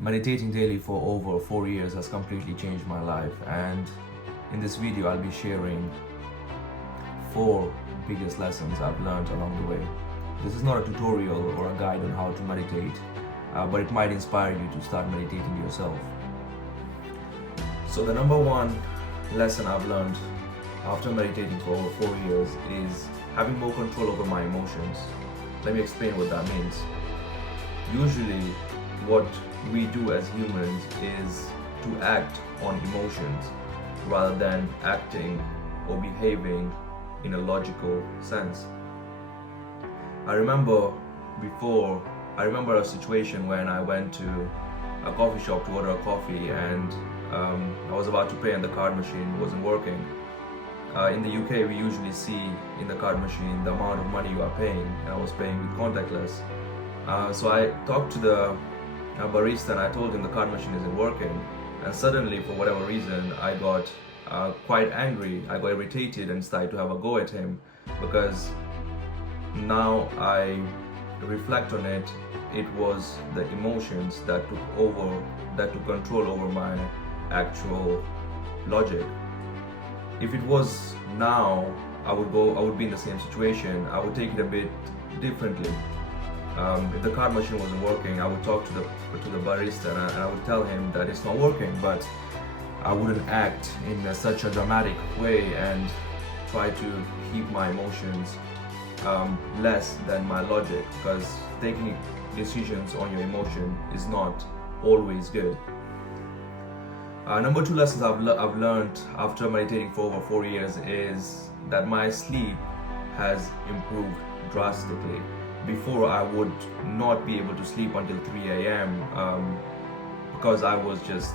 Meditating daily for over 4 years has completely changed my life, and in this video I'll be sharing 4 biggest lessons I've learned along the way. This is not a tutorial or a guide on how to meditate, but it might inspire you to start meditating yourself. So the number one lesson I've learned after meditating for over 4 years is having more control over my emotions. Let me explain what that means. Usually what we do as humans is to act on emotions rather than acting or behaving in a logical sense. I remember a situation when I went to a coffee shop to order a coffee, and I was about to pay and the card machine wasn't working. In the UK, we usually see in the card machine the amount of money you are paying, and I was paying with contactless. So I talked to the barista and I told him the card machine isn't working, and suddenly, for whatever reason, I got quite angry. I got irritated and started to have a go at him, because now I reflect on it, it was the emotions that took control over my actual logic. If it was now, I would be in the same situation. I would take it a bit differently. If the card machine wasn't working, I would talk to the barista and I would tell him that it's not working, but I wouldn't act in such a dramatic way and try to keep my emotions less than my logic, because taking decisions on your emotion is not always good. Number 2 lessons I've learned after meditating for over 4 years is that my sleep has improved drastically. Before, I would not be able to sleep until 3 a.m. Because there was just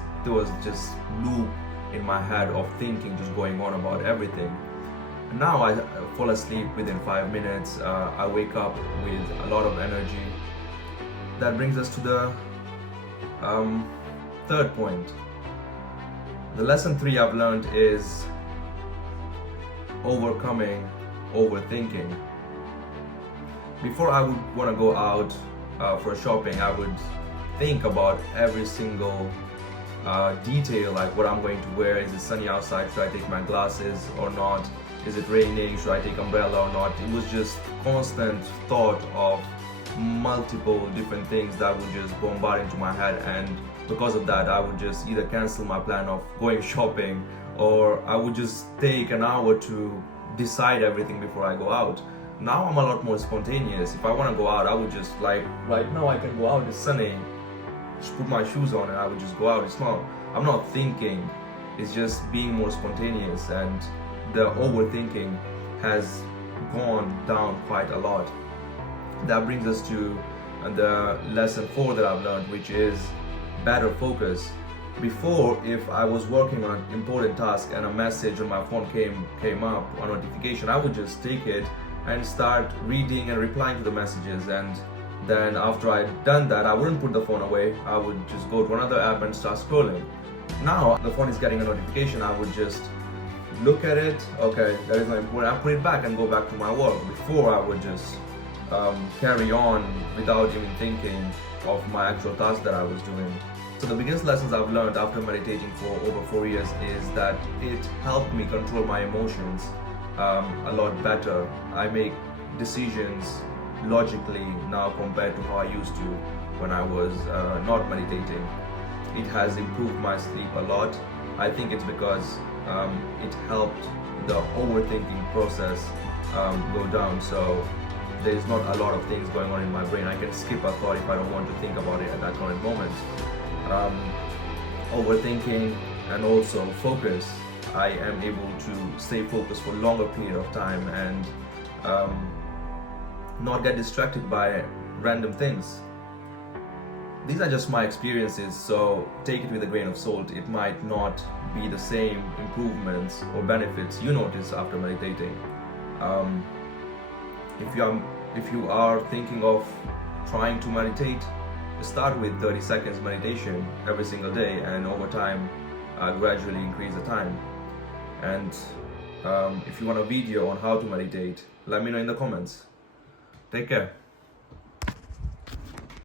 loop in my head of thinking just going on about everything. Now I fall asleep within 5 minutes. I wake up with a lot of energy. That brings us to the third point. The lesson 3 I've learned is overcoming overthinking. Before I would want to go out for shopping, I would think about every single detail, like what I'm going to wear. Is it sunny outside? Should I take my glasses or not? Is it raining? Should I take umbrella or not? It was just constant thought of multiple different things that would just bombard into my head, and because of that I would just either cancel my plan of going shopping, or I would just take an hour to decide everything before I go out. Now I'm a lot more spontaneous. If I want to go out, I would just, like, right now I can go out, it's sunny, just put my shoes on and I would just go out. I'm not thinking, it's just being more spontaneous, and the overthinking has gone down quite a lot. That brings us to the lesson 4 that I've learned, which is better focus. Before, if I was working on an important task and a message on my phone came up, a notification, I would just take it and start reading and replying to the messages, and then after I'd done that, I wouldn't put the phone away. I would just go to another app and start scrolling. Now the phone is getting a notification, I would just look at it, okay, that is not important, I put it back and go back to my work. Before, I would just carry on without even thinking of my actual task that I was doing. So the biggest lessons I've learned after meditating for over 4 years is that it helped me control my emotions a lot better. I make decisions logically now compared to how I used to when I was not meditating. It has improved my sleep a lot. I think it's because it helped the overthinking process go down. So there's not a lot of things going on in my brain. I can skip a thought if I don't want to think about it at that current moment. Overthinking and also focus. I am able to stay focused for a longer period of time and not get distracted by random things. These are just my experiences, so take it with a grain of salt. It might not be the same improvements or benefits you notice after meditating. If you are thinking of trying to meditate, start with 30 seconds meditation every single day, and over time gradually increase the time. And if you want a video on how to meditate, let me know in the comments. Take care.